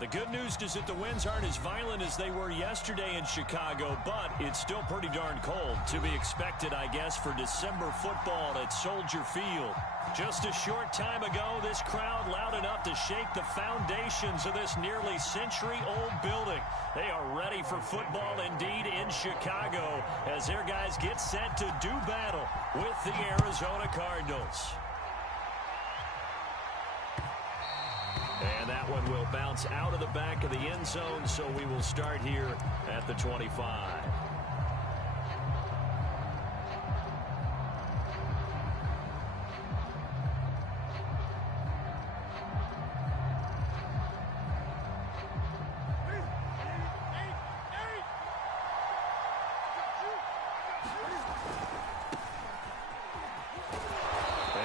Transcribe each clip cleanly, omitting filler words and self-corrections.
The good news is that the winds aren't as violent as they were yesterday in Chicago, but it's still pretty darn cold. To be expected, I guess, for December football at Soldier Field. Just a short time ago, this crowd loud enough to shake the foundations of this nearly century-old building. They are ready for football indeed in Chicago as their guys get set to do battle with the Arizona Cardinals. And that one will bounce out of the back of the end zone, so we will start here at the 25.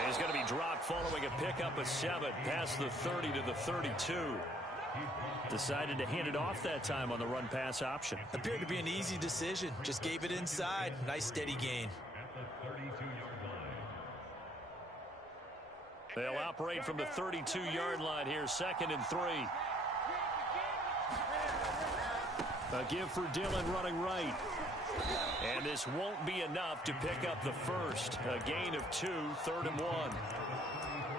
He's going to be dropped following a pickup of 7 past the 30 to the 32. Decided to hand it off that time on the run-pass option. Appeared to be an easy decision. Just gave it inside. Nice steady gain. They'll operate from the 32-yard line here, 2nd and 3. A give for Dillon running right. And this won't be enough to pick up the first. A gain of 2, 3rd and 1.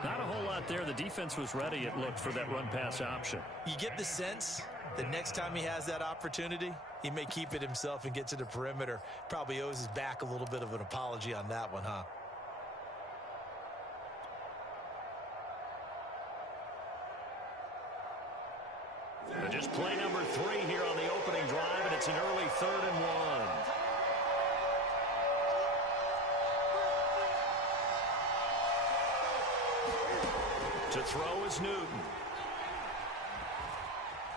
Not a whole lot there. The defense was ready, it looked, for that run-pass option. You get the sense that next time he has that opportunity, he may keep it himself and get to the perimeter. Probably owes his back a little bit of an apology on that one, huh? Just play number 3 here on the opening drive, and it's an early 3rd and 1. To throw is Newton.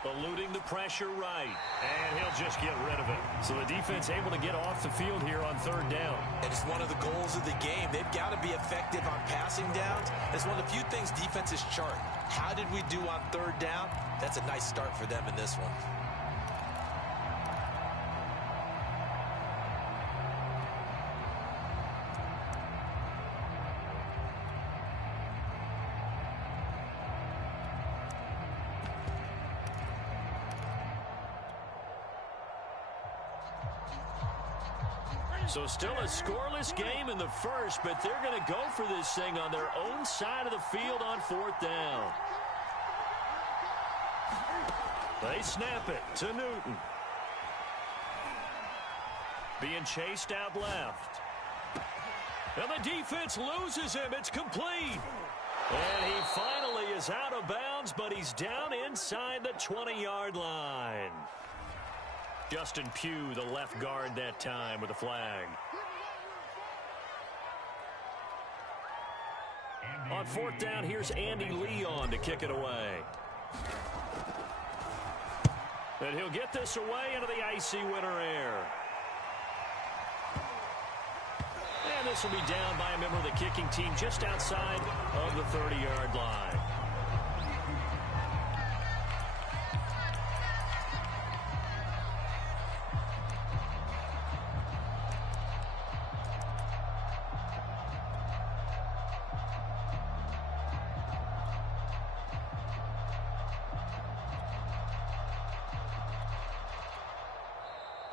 Eluding the pressure right. And he'll just get rid of it. So the defense able to get off the field here on 3rd down. And it's one of the goals of the game. They've got to be effective on passing downs. It's one of the few things defenses chart. How did we do on 3rd down? That's a nice start for them in this one. So still a scoreless game in the first, but they're going to go for this thing on their own side of the field on 4th down. They snap it to Newton. Being chased out left. And the defense loses him. It's complete. And he finally is out of bounds, but he's down inside the 20-yard line. Justin Pugh, the left guard that time with a flag. On 4th down, here's Andy Leon to kick it away. And he'll get this away into the icy winter air. And this will be down by a member of the kicking team just outside of the 30-yard line.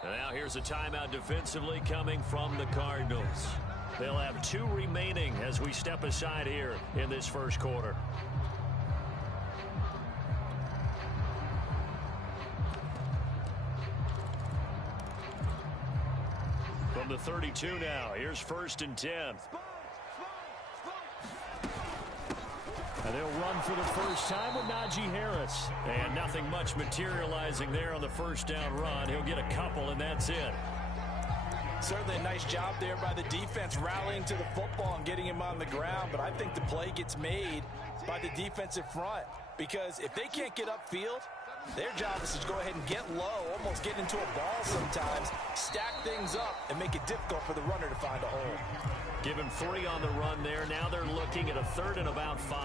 Now here's a timeout defensively coming from the Cardinals. They'll have 2 remaining as we step aside here in this first quarter. From the 32 now, here's 1st and 10. And they'll run for the first time with Najee Harris. And nothing much materializing there on the 1st down run. He'll get a couple, and that's it. Certainly a nice job there by the defense rallying to the football and getting him on the ground. But I think the play gets made by the defensive front. Because if they can't get upfield, their job is to go ahead and get low, almost get into a ball sometimes, stack things up, and make it difficult for the runner to find a hole. Give him 3 on the run there. Now they're looking at a 3rd and about 5.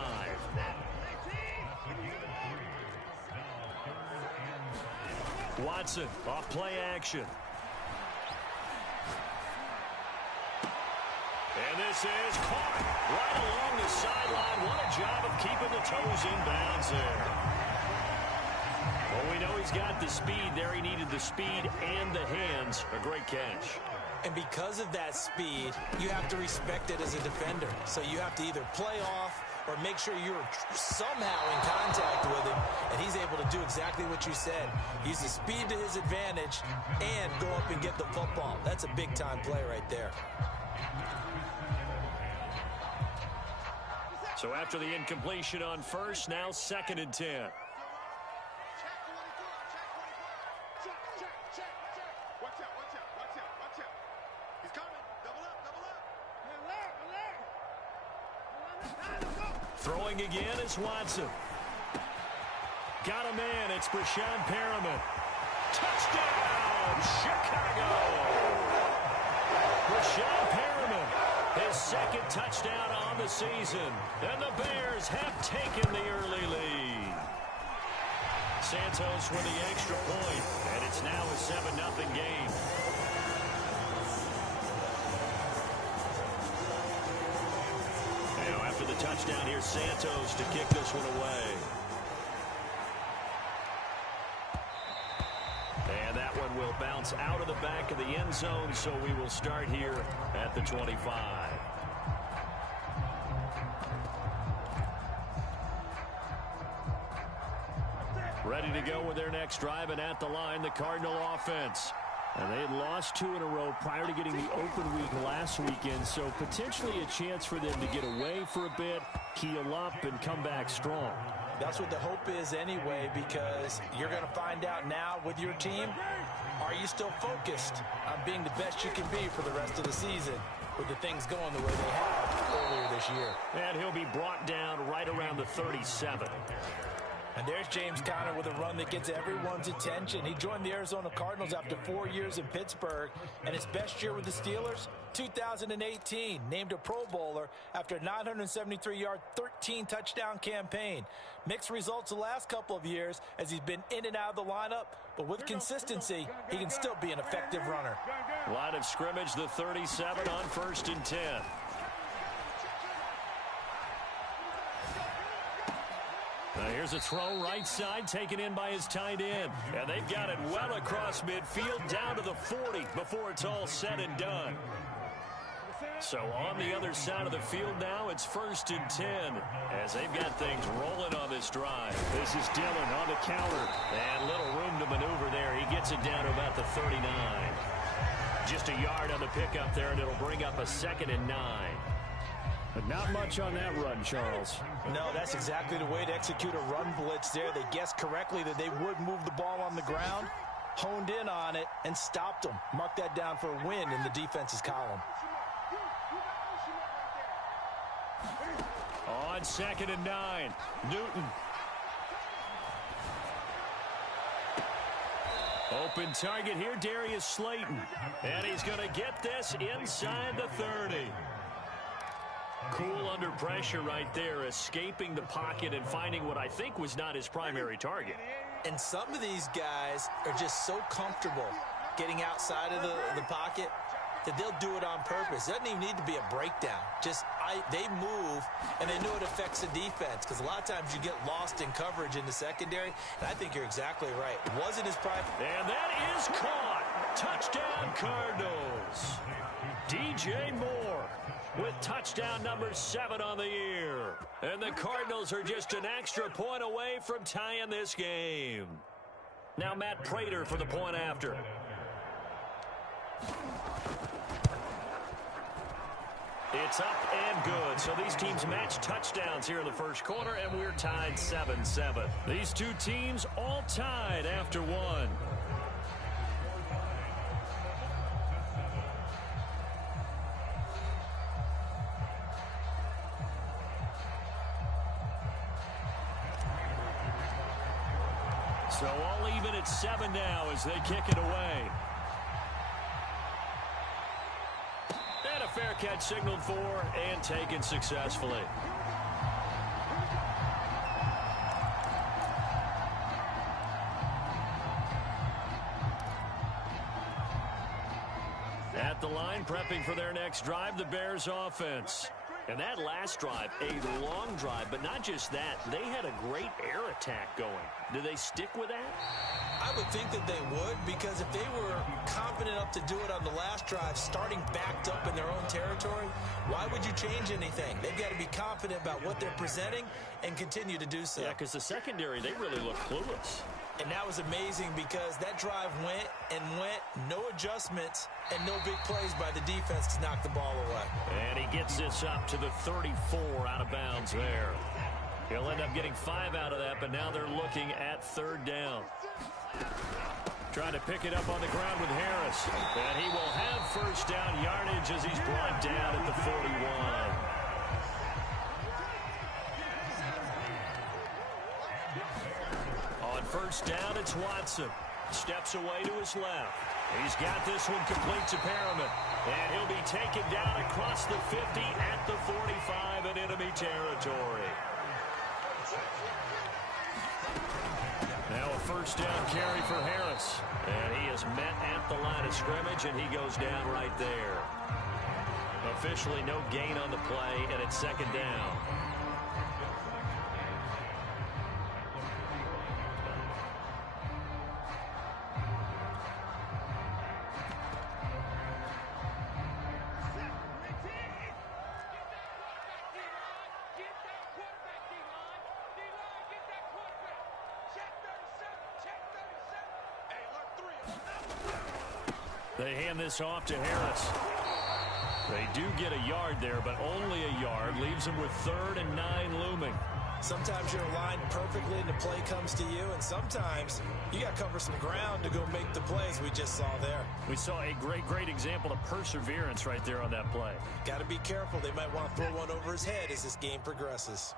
Watson off play action. And this is caught right along the sideline. What a job of keeping the toes in bounds there. he's got the speed. There he needed the speed and the hands. A great catch. And because of that speed, you have to respect it as a defender. So you have to either play off or make sure you're somehow in contact with him, and he's able to do exactly what you said. Use the speed to his advantage and go up and get the football. That's a big-time play right there. So after the incompletion on first, now 2nd and 10. Throwing again is Watson. Got a man. It's Brashad Perriman. Touchdown, Chicago! Brashad Perriman, his 2nd touchdown on the season. And the Bears have taken the early lead. Santos with the extra point, and it's now a 7-0 game. Now after the touchdown, here's Santos to kick this one away. And that one will bounce out of the back of the end zone, so we will start here at the 25. Ready to go with their next drive, and at the line, the Cardinal offense. And they had lost 2 in a row prior to getting the open week last weekend, so potentially a chance for them to get away for a bit, heal up, and come back strong. That's what the hope is anyway, because you're going to find out now with your team, are you still focused on being the best you can be for the rest of the season with the things going the way they have earlier this year? And he'll be brought down right around the 37. And there's James Conner with a run that gets everyone's attention. He joined the Arizona Cardinals after 4 years in Pittsburgh, and his best year with the Steelers, 2018, named a Pro Bowler after a 973-yard, 13-touchdown campaign. Mixed results the last couple of years as he's been in and out of the lineup, but with consistency, he can still be an effective runner. Line of scrimmage, the 37 on 1st and 10. Here's a throw right side, taken in by his tight end. And they've got it well across midfield, down to the 40 before it's all said and done. So on the other side of the field now, it's 1st and 10 as they've got things rolling on this drive. This is Dillon on the counter. And little room to maneuver there. He gets it down to about the 39. Just a yard on the pickup there, and it'll bring up a 2nd and 9. But not much on that run, Charles. No, that's exactly the way to execute a run blitz there. They guessed correctly that they would move the ball on the ground, honed in on it, and stopped them. Mark that down for a win in the defense's column. On 2nd and 9, Newton. Open target here, Darius Slayton. And he's going to get this inside the 30. Cool under pressure right there, escaping the pocket and finding what I think was not his primary target. And some of these guys are just so comfortable getting outside of the pocket that they'll do it on purpose. It doesn't even need to be a breakdown. They move, and they know it affects the defense, because a lot of times you get lost in coverage in the secondary, and I think you're exactly right. It wasn't his primary. And that is caught. Touchdown, Cardinals. DJ Moore with touchdown number 7 on the year. And the Cardinals are just an extra point away from tying this game. Now Matt Prater for the point after. It's up and good. So these teams match touchdowns here in the first quarter, and we're tied 7-7. These two teams all tied after one. So all even at 7 now as they kick it away. And a fair catch signaled for and taken successfully. At the line, prepping for their next drive, the Bears offense. And that last drive, a long drive, but not just that. They had a great air attack going. Do they stick with that? I would think that they would, because if they were confident enough to do it on the last drive, starting backed up in their own territory, why would you change anything? They've got to be confident about what they're presenting and continue to do so. Yeah, because the secondary, they really look clueless. And that was amazing because that drive went and went, no adjustments, and no big plays by the defense to knock the ball away. And he gets this up to the 34 out of bounds there. He'll end up getting 5 out of that, but now they're looking at third down. Trying to pick it up on the ground with Harris. And he will have first down yardage as he's brought down at the 41. On first down, it's Watson. Steps away to his left. He's got this one complete to Perriman. And he'll be taken down across the 50 at the 45 in enemy territory. Now a first down carry for Harris. And he is met at the line of scrimmage, and he goes down right there. Officially no gain on the play, and it's second down. They hand this off to Harris. They do get a yard there, but only a yard. Leaves them with 3rd and 9 looming. Sometimes you're aligned perfectly and the play comes to you, and sometimes you got to cover some ground to go make the plays we just saw there. We saw a great example of perseverance right there on that play. Got to be careful. They might want to throw one over his head as this game progresses.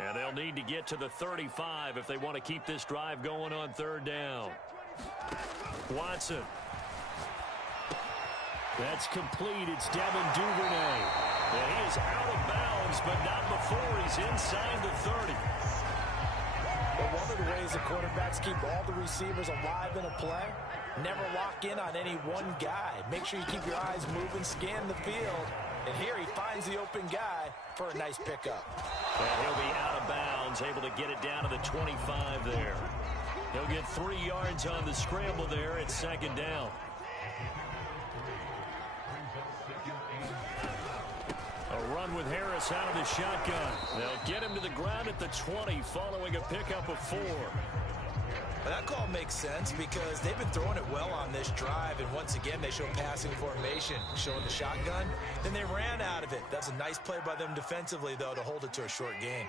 And they'll need to get to the 35 if they want to keep this drive going on third down. Watson. That's complete. It's Devin Duvernay. And he is out of bounds, but not before he's inside the 30. But one of the ways the quarterbacks keep all the receivers alive in a play, never lock in on any one guy. Make sure you keep your eyes moving, scan the field. And here he finds the open guy for a nice pickup. And he'll be out of bounds, able to get it down to the 25 there. He'll get 3 yards on the scramble there at second down. A run with Harris out of the shotgun. They'll get him to the ground at the 20 following a pickup of 4. Well, that call makes sense because they've been throwing it well on this drive, and once again they show passing formation, showing the shotgun. Then they ran out of it. That's a nice play by them defensively, though, to hold it to a short gain.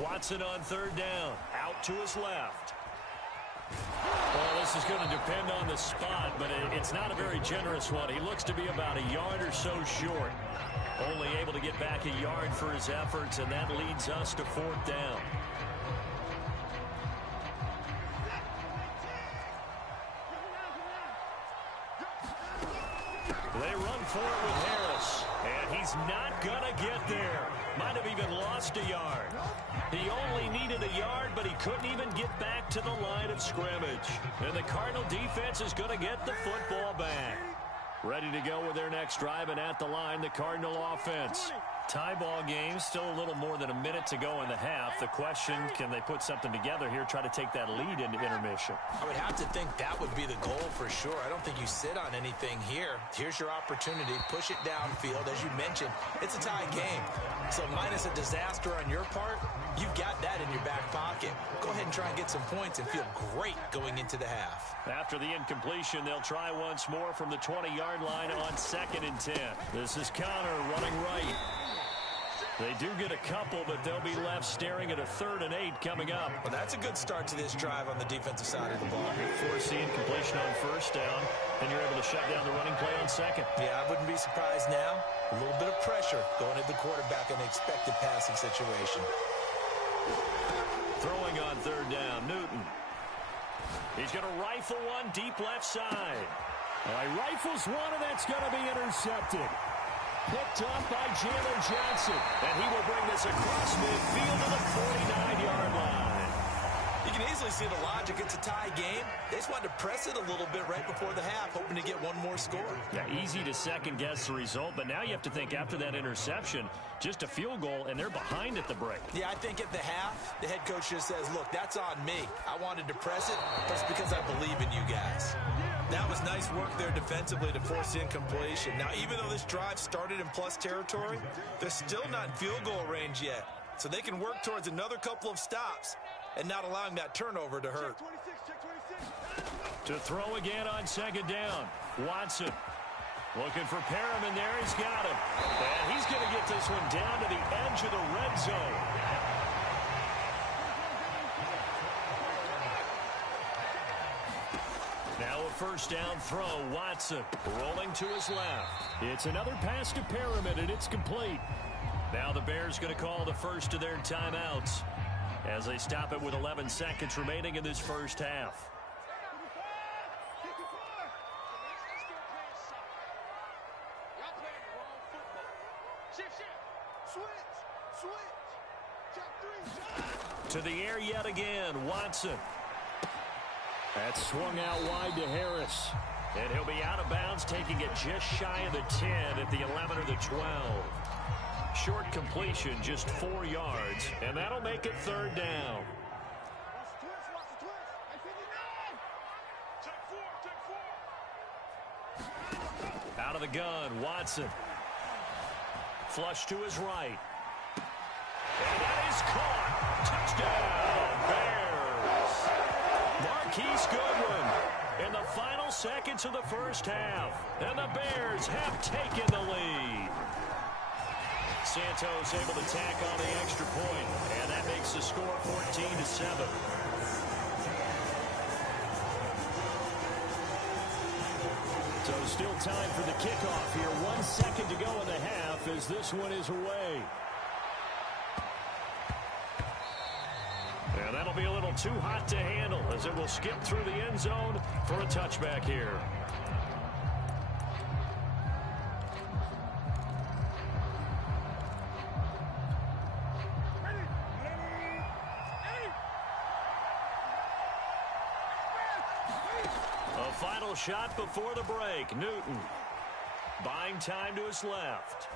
Watson on third down. Out to his left. Well, this is going to depend on the spot, but it's not a very generous one. He looks to be about a yard or so short. Only able to get back a yard for his efforts, and that leads us to 4th down. They run for it with Harris, and he's not going to get there. Might have even lost a yard. He only needed a yard, but he couldn't even get back to the line of scrimmage. And the Cardinal defense is going to get the football back. Ready to go with their next drive, and at the line, the Cardinal offense. Tie ball game, still a little more than a minute to go in the half. The question, can they put something together here, try to take that lead into intermission? I would have to think that would be the goal for sure. I don't think you sit on anything here. Here's your opportunity. Push it downfield. As you mentioned, it's a tie game. So minus a disaster on your part, you've got that in your back pocket. Go ahead and try and get some points and feel great going into the half. After the incompletion, they'll try once more from the 20-yard line on 2nd and 10. This is Connor running right. They do get a couple, but they'll be left staring at a 3rd and 8 coming up. Well, that's a good start to this drive on the defensive side of the ball. Force the incompletion on first down, and you're able to shut down the running play on 2nd. Yeah, I wouldn't be surprised now. A little bit of pressure going at the quarterback in the expected passing situation. Throwing on 3rd down, Newton. He's going to rifle one deep left side. Well, he rifles one, and that's going to be intercepted. Picked up by Jalen Johnson. And he will bring this across midfield to the 49-yard line. You can easily see the logic. It's a tie game. They just wanted to press it a little bit right before the half, hoping to get one more score. Yeah, easy to second-guess the result, but now you have to think after that interception, just a field goal, and they're behind at the break. Yeah, I think at the half, the head coach just says, look, that's on me. I wanted to press it, but it's because I believe in you guys. That was nice work there defensively to force the incompletion. Now, even though this drive started in plus territory, they're still not in field goal range yet. So they can work towards another couple of stops and not allowing that turnover to hurt. To throw again on second down. Watson looking for Perriman there. He's got him. And he's going to get this one down to the edge of the red zone. Now a first down throw. Watson rolling to his left. It's another pass to Perriman, and it's complete. Now the Bears going to call the first of their timeouts as they stop it with 11 seconds remaining in this first half. To the air yet again, Watson. That's swung out wide to Harris. And he'll be out of bounds, taking it just shy of the 10 at the 11 or the 12. Short completion, just 4 yards, and that'll make it third down. Out of the gun, Watson. Flush to his right. And that is caught. Touchdown, Bears. Marquise Goodwin in the final seconds of the first half. And the Bears have taken the lead. Santos able to tack on the extra point, and that makes the score 14-7. So still time for the kickoff here. 1 second to go in the half as this one is away. And that'll be a little too hot to handle as it will skip through the end zone for a touchback here. A final shot before the break. Newton buying time to his left.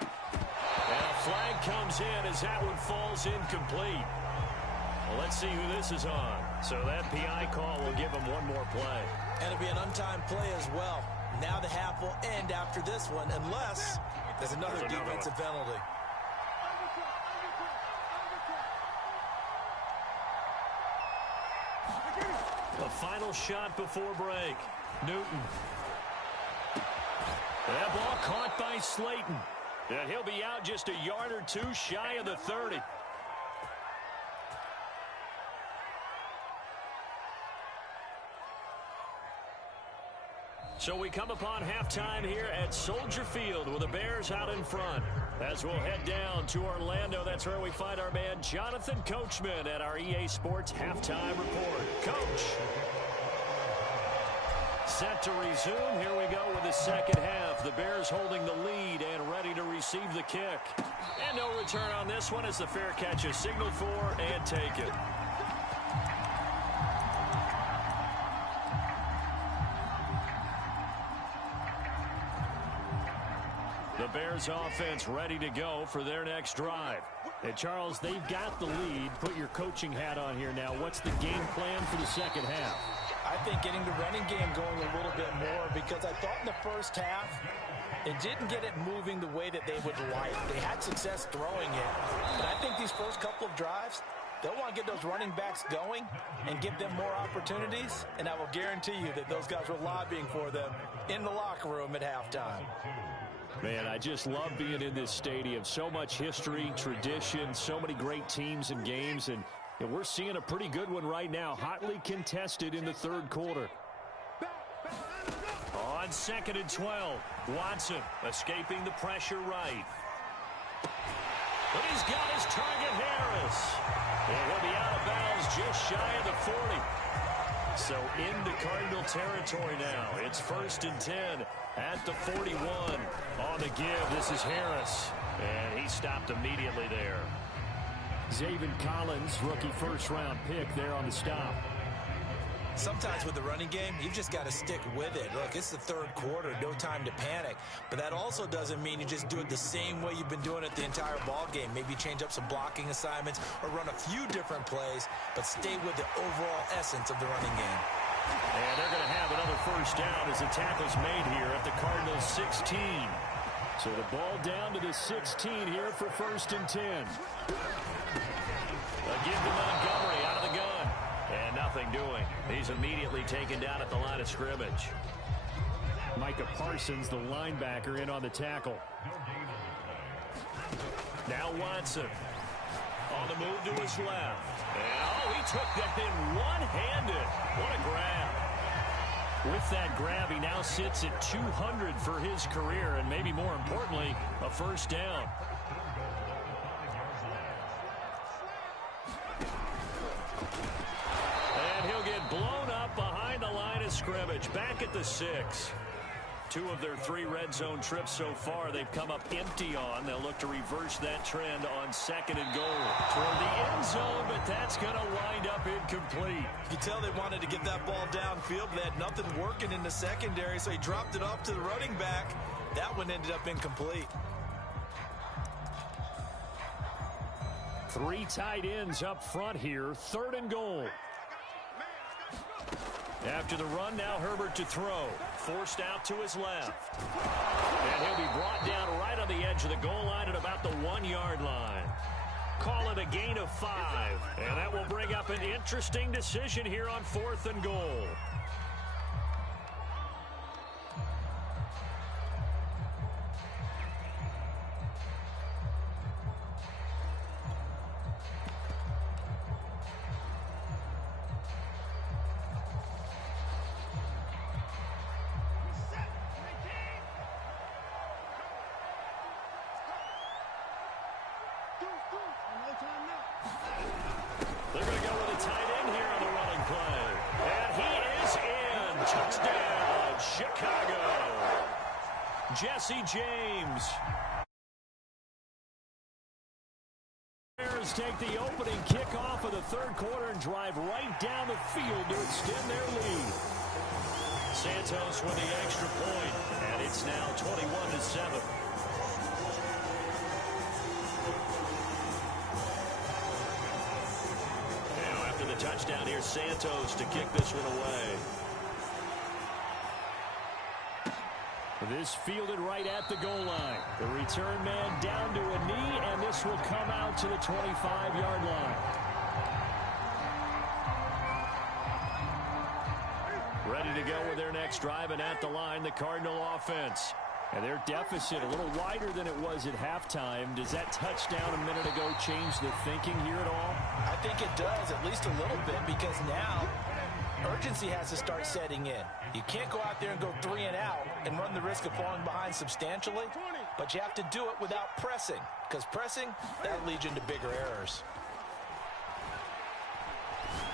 And a flag comes in as that one falls incomplete. Well, let's see who this is on. So that PI call will give him one more play. And it'll be an untimed play as well. Now the half will end after this one unless there's another defensive penalty. A final shot before break. Newton. That ball caught by Slayton. And he'll be out just a yard or two shy of the 30. So we come upon halftime here at Soldier Field with the Bears out in front. As we'll head down to Orlando, that's where we find our man Jonathan Coachman at our EA Sports Halftime Report. Coach. Set to resume. Here we go with the second half. The Bears holding the lead and ready to receive the kick. And no return on this one as the fair catch is signaled for and taken. The Bears offense ready to go for their next drive. And Charles, they've got the lead. Put your coaching hat on here now. What's the game plan for the second half? I think getting the running game going a little bit more because I thought in the first half it didn't get it moving the way that they would like. They had success throwing it. But I think these first couple of drives, they'll want to get those running backs going and give them more opportunities. And I will guarantee you that those guys were lobbying for them in the locker room at halftime. Man, I just love being in this stadium. So much history, tradition, so many great teams and games. And we're seeing a pretty good one right now, hotly contested in the third quarter. On 2nd and 12, Watson escaping the pressure right. But he's got his target, Harris. And he'll be out of bounds just shy of the 40. So into Cardinal territory now. It's 1st and 10 at the 41. On the give, this is Harris. And he stopped immediately there. Zaven Collins, rookie first-round pick there on the stop. Sometimes with the running game, you've just got to stick with it. Look, it's the third quarter, no time to panic. But that also doesn't mean you just do it the same way you've been doing it the entire ball game. Maybe change up some blocking assignments or run a few different plays, but stay with the overall essence of the running game. And they're going to have another first down as the tackle's made here at the Cardinals' 16. So the ball down to the 16 here for 1st and 10. A give to Montgomery out of the gun. And nothing doing. He's immediately taken down at the line of scrimmage. Micah Parsons, the linebacker, in on the tackle. Now Watson. On the move to his left. And, he took that in one-handed. What a grab. With that grab, he now sits at 200 for his career, and maybe more importantly, a first down. Blown up behind the line of scrimmage. Back at the 6. 2 of their 3 red zone trips so far they've come up empty on. They'll look to reverse that trend on 2nd and goal. Toward the end zone, but that's going to wind up incomplete. You can tell they wanted to get that ball downfield, but they had nothing working in the secondary, so he dropped it off to the running back. That one ended up incomplete. 3 tight ends up front here. 3rd and goal. After the run, now Herbert to throw. Forced out to his left. And he'll be brought down right on the edge of the goal line at about the 1-yard line. Call it a gain of 5. And that will bring up an interesting decision here on 4th and goal. They're going to go with a tight end here on the running play. And he is in. Touchdown, Chicago. Jesse James. Bears take the opening kickoff of the 3rd quarter and drive right down the field to extend their lead. Santos with the extra point, and it's now 21-7. Touchdown here, Santos to kick this one away. This fielded right at the goal line. The return man down to a knee, and this will come out to the 25-yard line. Ready to go with their next drive, and at the line, the Cardinal offense. And their deficit a little wider than it was at halftime. Does that touchdown a minute ago change the thinking here at all? I think it does, at least a little bit, because now urgency has to start setting in. You can't go out there and go 3 and out and run the risk of falling behind substantially, but you have to do it without pressing, because pressing, that'll lead you into bigger errors.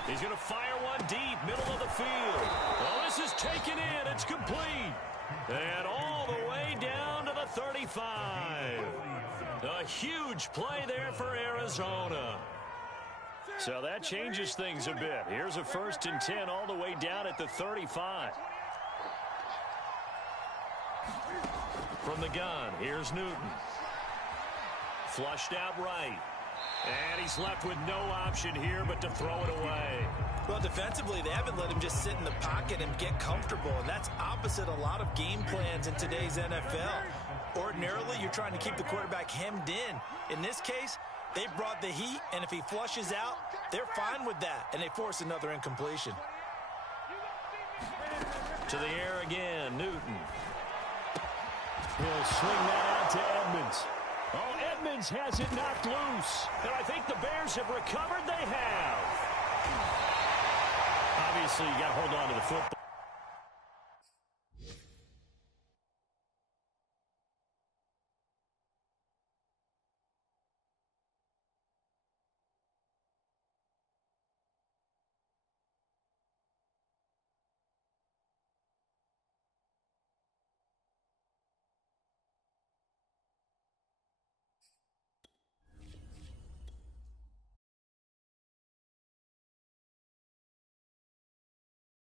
He's going to fire one deep, middle of the field. Well, this is taken in. It's complete. And all the way down to the 35. A huge play there for Arizona. So that changes things a bit. Here's a 1st and 10 all the way down at the 35. From the gun, here's Newton. Flushed out right. And he's left with no option here but to throw it away. Well, defensively, they haven't let him just sit in the pocket and get comfortable, and that's opposite a lot of game plans in today's NFL. Ordinarily, you're trying to keep the quarterback hemmed in. In this case, they brought the heat, and if he flushes out, they're fine with that, and they force another incompletion. To the air again, Newton. He'll swing that out to Edmonds. Oh, Edmonds has it knocked loose. And I think the Bears have recovered. They have. Obviously, you got to hold on to the football.